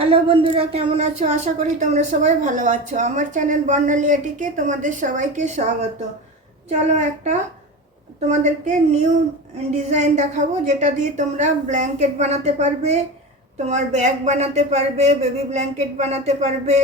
Hello বন্ধুরা, কেমন আছো? আশা করি তোমরা সবাই ভালো আছো। আমার চ্যানেল বর্ণালিয়াটিকে তোমাদের সবাইকে স্বাগত। চলো একটা তোমাদেরকে নিউ ডিজাইন দেখাবো, যেটা দিয়ে তোমরা ব্ল্যাঙ্কেট বানাতে পারবে, তোমার ব্যাগ বানাতে পারবে, বেবি ব্ল্যাঙ্কেট বানাতে পারবে,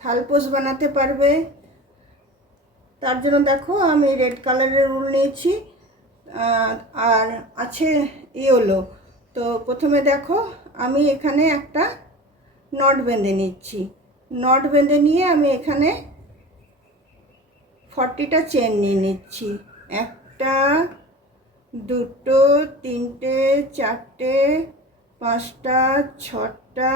থালপোশ বানাতে পারবে। তার জন্য দেখো আমি রেড কালারের উল নিয়েছি, আর আছে ইয়েলো। তো প্রথমে দেখো আমি এখানে একটা নট বেঁধে নিচ্ছি। নট বেঁধে নিয়ে আমি এখানে 40টা চেন নিয়ে নিচ্ছি। একটা, দুটো, তিনটে, চারটে, পাঁচটা, ছটা,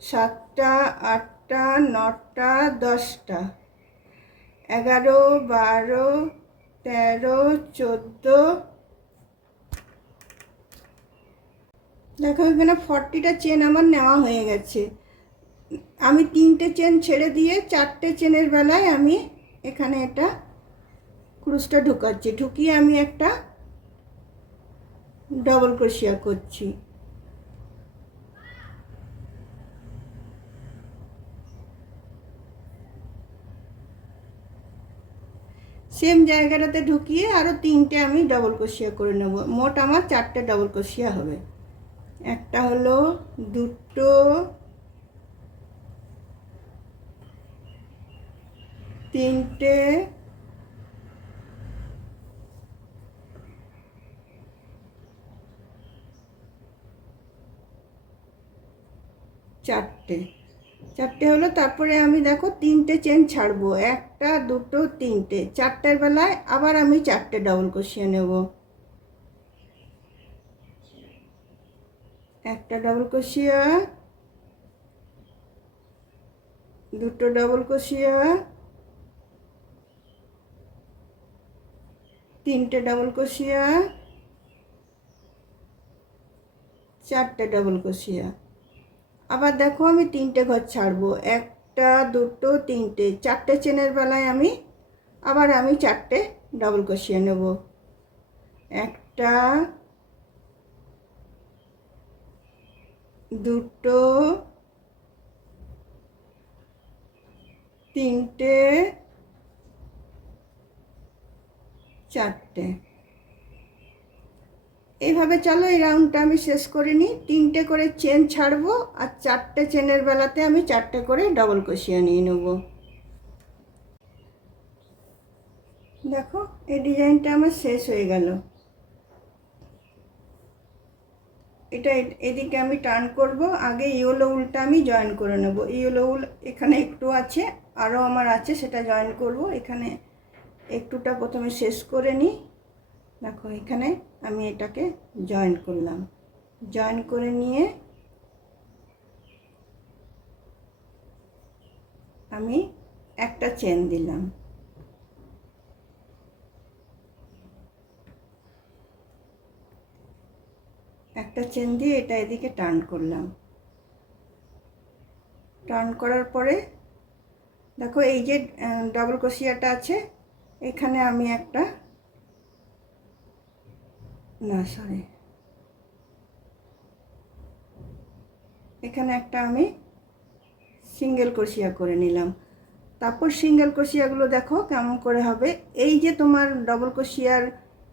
সাতটা, আটটা, নটা, 10টা, 11, 12, 13, 14। দেখো এখানে 40টা চেন আমার নেওয়া হয়ে গেছে। আমি 3টে চেন ছেড়ে দিয়ে 4টে চেনের বেলায় আমি এখানে এটা ক্রুশটা ঢুকাচ্ছি। ঢুকিয়ে আমি একটা ডবল ক্রোশিয়া করছি। সেম জায়গাটাতে ঢুকিয়ে আরও 3টে আমি ডবল ক্রোশিয়া করে নেব। মোট আমার 4টে ডবল ক্রোশিয়া হবে। একটা হলো, দুটো, তিনটে, চারটে। চারটে হলো। তারপরে আমি দেখো 3টে চেন ছাড়বো। একটা, দুটো, তিনটে। 4টের বেলায় আবার আমি 4টে ডবল ক্রোশিয়া নেব। একটা ডবল ক্রোশিয়া, দুটো ডবল ক্রোশিয়া, তিনটে ডবল ক্রোশিয়া, 4টে ডবল ক্রোশিয়া। আবার দেখো আমি 3টে ঘর ছাড়বো। একটা, দুটো, তিনটে। 4টে চেনের বেলায় আমি আবার 4টে ডবল ক্রোশিয়া নেব। একটা, দুটো, তিনটে, 4টে। এইভাবে চলো এই রাউন্ডটা আমি শেষ করে নিই। 3টে করে চেন ছাড়বো আর 4টে চেনের বেলাতে আমি 4টে করে ডবল ক্রোশিয়া নিয়ে নেব। দেখো এই ডিজাইনটা আমার শেষ হয়ে গেল। এটা এদিকে আমি টার্ন করব। আগে ইয়েলো উলটা আমি জয়েন করে নেব। ইয়েলো উল এখানে একটু আছে, আরও আমার আছে, সেটা জয়েন করব। এখানে একটুটা প্রথমে শেষ করে নিই। দেখো এখানে আমি এটাকে জয়েন করলাম। জয়েন করে নিয়ে আমি একটা চেন দিলাম। একটা চেন দিয়ে এটা এদিকে টার্ন করলাম। টার্ন করার পরে দেখো এই যে ডাবল ক্রোশিয়াটা আছে, এখানে আমি একটা, না সরি, এখানে একটা আমি সিঙ্গেল ক্রোশিয়া করে নিলাম। তারপর সিঙ্গেল ক্রোশিয়াগুলো দেখো কেমন করে হবে। এই যে তোমার ডবল ক্রোশিয়ার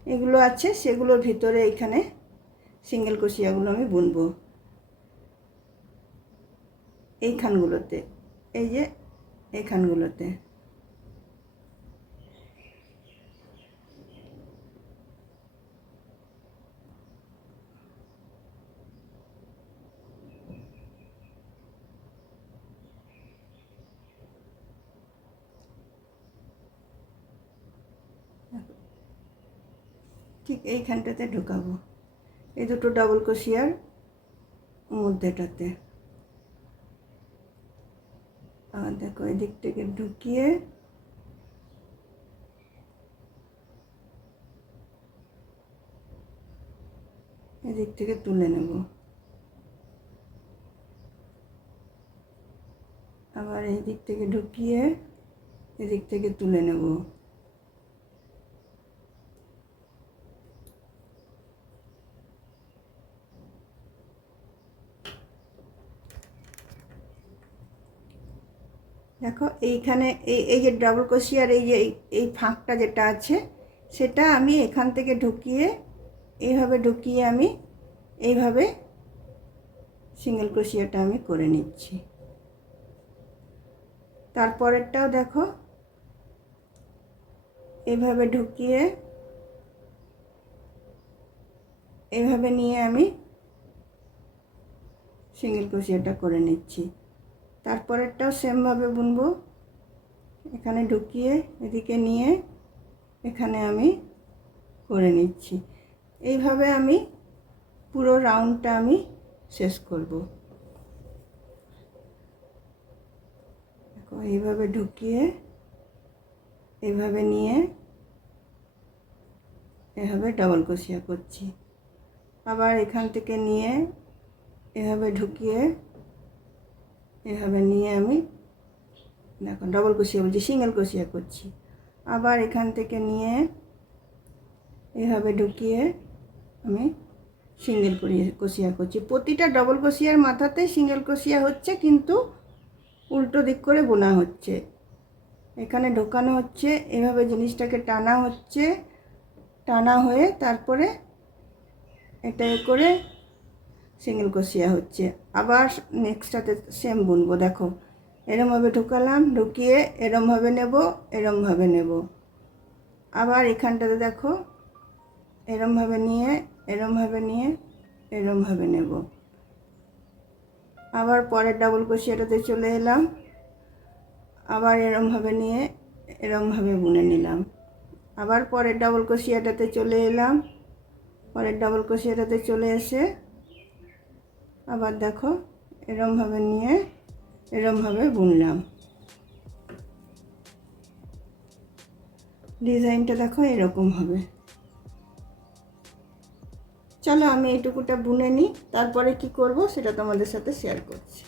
এগুলো আছে, সেগুলোর ভিতরে এখানে সিঙ্গেল ক্রোশিয়াগুলো আমি বুনবো এইখানগুলোতে, এই যে এইখানগুলোতে। ঠিক এইখানটাতে ঢুকাবো, এই দুটো ডবল ক্রোশিয়ার মধ্যেটাতে। আর দেখো এদিক থেকে ঢুকিয়ে এদিক থেকে তুলে নেব। আবার এই দিক থেকে ঢুকিয়ে এদিক থেকে তুলে নেব। দেখো এইখানে এই যে ডাবল ক্রোশিয়ার এই ফাঁকটা যেটা আছে সেটা আমি এখান থেকে ঢুকিয়ে এইভাবে ঢুকিয়ে আমি এইভাবে সিঙ্গেল ক্রোশিয়াটা আমি করে নিচ্ছি। তারপরেরটাও দেখো এইভাবে ঢুকিয়ে এইভাবে নিয়ে আমি সিঙ্গেল ক্রোশিয়াটা করে নিচ্ছি। তারপরেরটাও সেমভাবে বুনবো, এখানে ঢুকিয়ে এদিকে নিয়ে এখানে আমি করে নিচ্ছি। এইভাবে আমি পুরো রাউন্ডটা আমি শেষ করব। দেখো এইভাবে ঢুকিয়ে এইভাবে নিয়ে এভাবে ডাবল ক্রোশিয়া করছি, আবার এখান থেকে নিয়ে এভাবে ঢুকিয়ে এভাবে নিয়ে আমি দেখো ডাবল ক্রোশিয়া বলছি সিঙ্গেল ক্রোশিয়া করছি, আবার এখান থেকে নিয়ে এভাবে ঢুকিয়ে আমি সিঙ্গেল ক্রোশিয়া করছি। প্রতিটা ডাবল ক্রোশিয়ার মাথাতে সিঙ্গেল ক্রোশিয়া হচ্ছে, কিন্তু উল্টো দিক করে বোনা হচ্ছে। এখানে ঢোকানো হচ্ছে, এভাবে জিনিসটাকে টানা হচ্ছে, টানা হয়ে তারপরে এটা করে সিঙ্গেল ক্রোশিয়া হচ্ছে। আবার নেক্সটটাতে সেম বুনবো। দেখো এরমভাবে ঢুকালাম, ঢুকিয়ে এরমভাবে নেব, এরমভাবে নেব, আবার এখানটাতে দেখো এরমভাবে নিয়ে এরমভাবে নিয়ে এরমভাবে নেব, আবার পরের ডাবল ক্রোশিয়াটাতে চলে এলাম, আবার এরমভাবে নিয়ে এরমভাবে বুনে নিলাম, আবার পরের ডাবল ক্রোশিয়াটাতে চলে এলাম, পরের ডাবল ক্রোশিয়াটাতে চলে এসে আবার দেখো এরমভাবে নিয়ে এরমভাবে বুনলাম। ডিজাইনটা দেখো এরকম হবে। চলো আমি এইটুকুটা বুনে নিই, তারপরে কি করব সেটা তোমাদের সাথে শেয়ার করছি।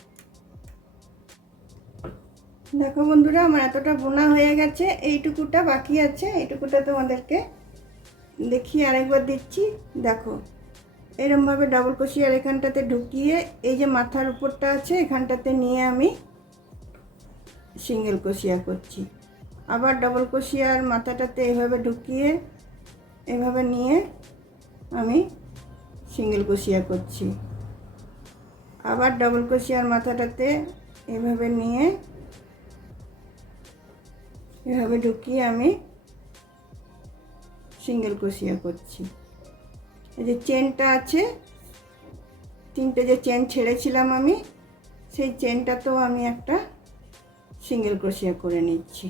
দেখো বন্ধুরা আমার এতটা বোনা হয়ে গেছে, এইটুকুটা বাকি আছে, এইটুকুটা তোমাদেরকে দেখিয়ে আরেকবার দিচ্ছি। দেখো এরমভাবে ডাবল ক্রোশিয়ার এখানটাতে ঢুকিয়ে এই যে মাথার উপরটা আছে এখানটাতে নিয়ে আমি সিঙ্গেল ক্রোশিয়া করছি, আবার ডাবল ক্রোশিয়ার মাথাটাতে এভাবে ঢুকিয়ে এভাবে নিয়ে আমি সিঙ্গেল ক্রোশিয়া করছি, আবার ডাবল ক্রোশিয়ার মাথাটাতে এভাবে নিয়ে এভাবে ঢুকিয়ে আমি সিঙ্গেল ক্রোশিয়া করছি। এই যে চেনটা আছে, তিনটে যে চেন ছেড়েছিলাম আমি, সেই চেনটাতেও আমি একটা সিঙ্গেল ক্রোশিয়া করে নিচ্ছি।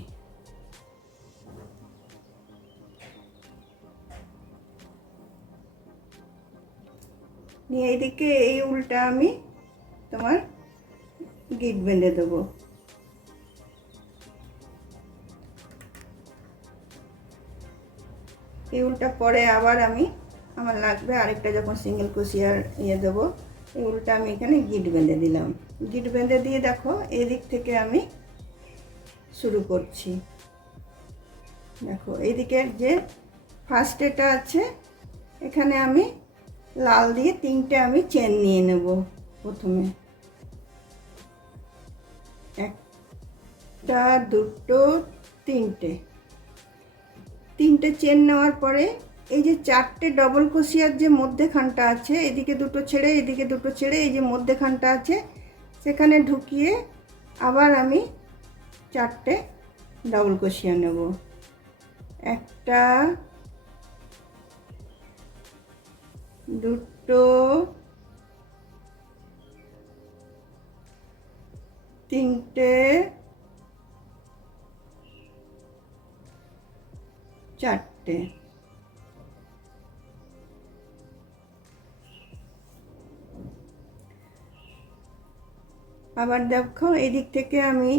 নিয়ে এইদিকে এই উলটা আমি তোমার গিট বেঁধে দেবো। এই উলটা পরে আবার আমার লাগবে আরেকটা যখন সিঙ্গেল ক্রোশিয়ার দেবো, এই উলটা আমি এখানে গিট বেঁধে দিলাম। গিট বেঁধে দিয়ে দেখো এই দিক থেকে আমি শুরু করছি। দেখো এইদিকে যে ফার্স্ট এটা আছে এখানে আমি লাল দিয়ে তিনটে আমি চেন নিয়ে নেব। প্রথমে একটা দুটো তিনটে চেন নেওয়ার পরে এই যে চারটে ডবল ক্রোশিয়ার যে মধ্যেখানটা আছে, এদিকে দুটো ছেড়ে এদিকে দুটো ছেড়ে এই যে মধ্যেখানটা আছে সেখানে ঢুকিয়ে আবার আমি চারটে ডবল ক্রোশিয়া নেব। একটা দুটো তিনটে চারটে, আবার দেখো এই দিক থেকে আমি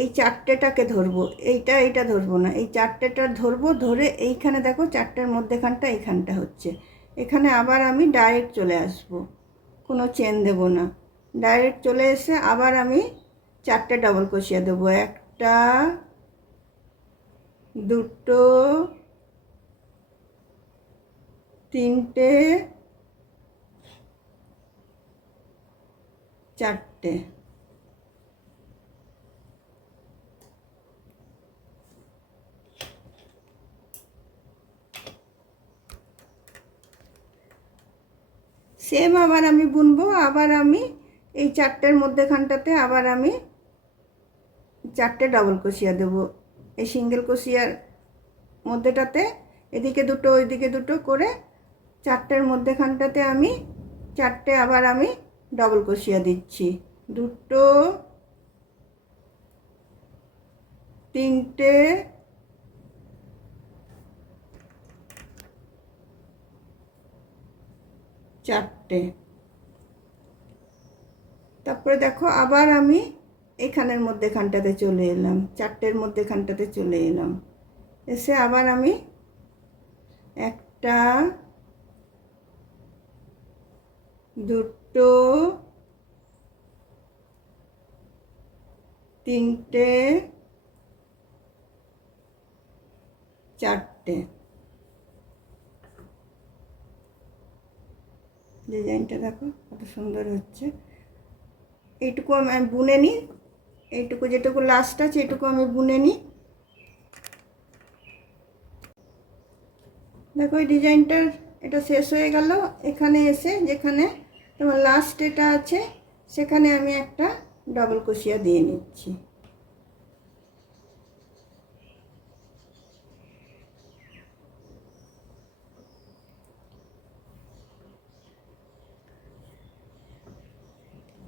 এই চারটেটাকে ধরবো, এইটা ধরবো না, এই চারটেটা ধরবো, ধরে এইখানে দেখো চারটের মধ্যেখানটা এইখানটা হচ্ছে, এখানে আবার আমি ডাইরেক্ট চলে আসব, কোনো চেন দেব না, ডাইরেক্ট চলে এসে আবার আমি চারটে ডাবল ক্রোশিয়া দেবো। একটা দুটো তিনটে চারটে, সেম আবার আমি বুনবো। আবার আমি এই 4টের মধ্যেখানটাতে আবার আমি 4টে ডবল ক্রোশিয়া দেব। এই সিঙ্গেল ক্রোশিয়ার মধ্যেটাতে এদিকে দুটো ওইদিকে দুটো করে 4টের মধ্যেখানটাতে আমি 4টে আবার আমি ডবল ক্রোশিয়া দিচ্ছি। 2, 3টে, 4টে। তারপরে দেখো আবার আমি এখানের মধ্যেখানটাতে চলে এলাম, 4টের মধ্যেখানটাতে চলে এলাম। এসে আবার আমি 1টা, 2টো, 3টে, 4টে। ডিজাইনটা দেখো কত সুন্দর হচ্ছে। এইটুকু আমি বুনে নিই, এইটুকু যেটুকু লাস্ট আছে এইটুকু আমি বুনে নিই। দেখো এই ডিজাইনটার এটা শেষ হয়ে গেল। এখানে এসে যেখানে তোমার লাস্ট এটা আছে সেখানে আমি একটা ডবল ক্রোশিয়া দিয়ে নিচ্ছি।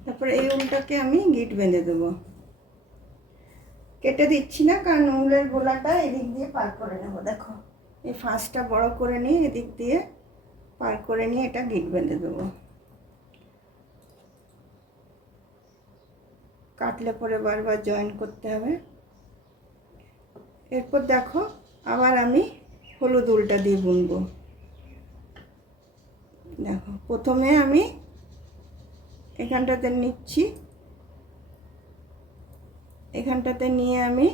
তারপরে এই উলটাকে আমি গিট বেঁধে দেবো। কেটে দিচ্ছি না, কারণ উলের গোলাটা এদিক দিয়ে পার করে নেব। দেখো এই ফাঁসটা বড় করে নিয়ে এদিক দিয়ে পার করে নিয়ে এটা গিট বেঁধে দেবো। কাটলে পরে বারবার জয়েন করতে হবে। এরপর দেখো আবার আমি হলুদ উলটা দিয়ে বুনবো। দেখো প্রথমে আমি এখানটাতে নিচ্ছি, এখানটাতে নিয়ে আমি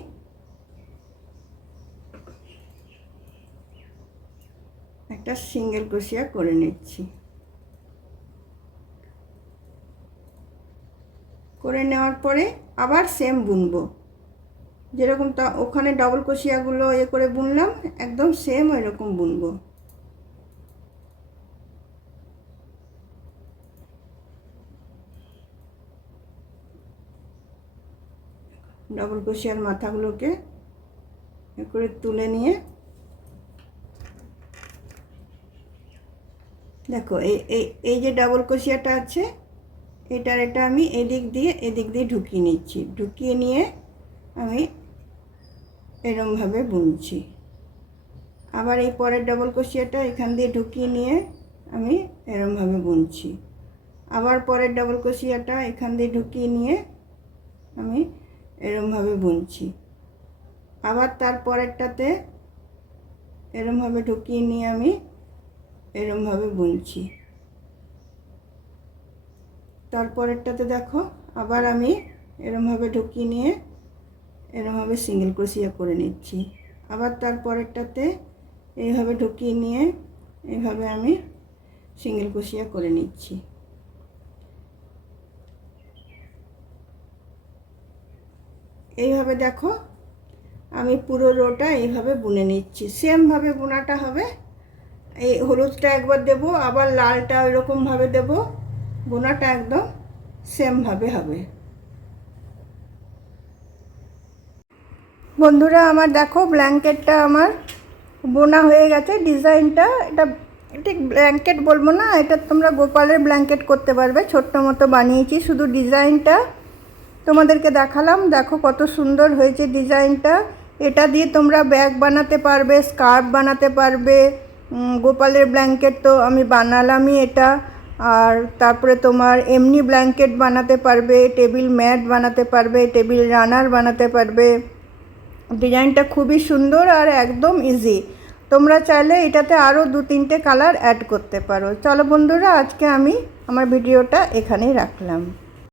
একটা সিঙ্গেল ক্রোশিয়া করে নিচ্ছি। করে নেওয়ার পরে আবার সেম বুনবো, যেরকম তা ওখানে ডবল ক্রোশিয়াগুলো করে বুনলাম একদম সেম ওই রকম বুনবো। ডবল ক্রোশিয়ার মাথাগুলোকে করে তুলে নিয়ে দেখো এই যে ডবল ক্রোশিয়াটা আছে এটা আমি এদিক দিয়ে ঢুকিয়ে নিচ্ছি। ঢুকিয়ে নিয়ে আমি এরমভাবে বুনছি। আবার এই পরের ডবল ক্রোশিয়াটা এখান দিয়ে ঢুকিয়ে নিয়ে আমি এরমভাবে বুনছি। আবার পরের ডবল ক্রোশিয়াটা এখান দিয়ে ঢুকিয়ে নিয়ে আমি এরমভাবে বুনছি। আবার তার পরেরটাতে এরমভাবে ঢুকিয়ে নিয়ে আমি এরমভাবে বুনছি। তারপরেরটাতে দেখো আবার আমি এরমভাবে ঢুকিয়ে নিয়ে এরমভাবে সিঙ্গেল ক্রোশিয়া করে নিচ্ছি। আবার তারপরেরটাতে এইভাবে ঢুকিয়ে নিয়ে এইভাবে আমি সিঙ্গেল ক্রোশিয়া করে নিচ্ছি। এইভাবে দেখো আমি পুরো রোটা এইভাবে বুনে নিচ্ছি। সেমভাবে বোনাটা হবে। এই হলুদটা একবার দেব, আবার লালটা ওইরকমভাবে দেব। বোনাটা একদম সেমভাবে হবে। বন্ধুরা আমার দেখো ব্ল্যাঙ্কেটটা আমার বোনা হয়ে গেছে। ডিজাইনটা এটা ঠিক ব্ল্যাঙ্কেট বলবো না, এটা তোমরা গোপালের ব্ল্যাঙ্কেট করতে পারবে। ছোট্ট মতো বানিয়েছি, শুধু ডিজাইনটা তোমাদেরকে দেখালাম। দেখো কত সুন্দর হয়েছে ডিজাইনটা। এটা দিয়ে তোমরা ব্যাগ বানাতে পারবে, স্কার্ফ বানাতে পারবে। গোপালের ব্ল্যাঙ্কেট তো আমি বানালামই এটা। আর তারপরে তোমার এমনি ব্ল্যাঙ্কেট বানাতে পারবে, টেবিল ম্যাট বানাতে পারবে, টেবিল রানার বানাতে পারবে। ডিজাইনটা খুবই সুন্দর আর একদম ইজি। তোমরা চাইলে এটাতে আরও 2-3টে কালার অ্যাড করতে পারো। চলো বন্ধুরা, আজকে আমি আমার ভিডিওটা এখানেই রাখলাম।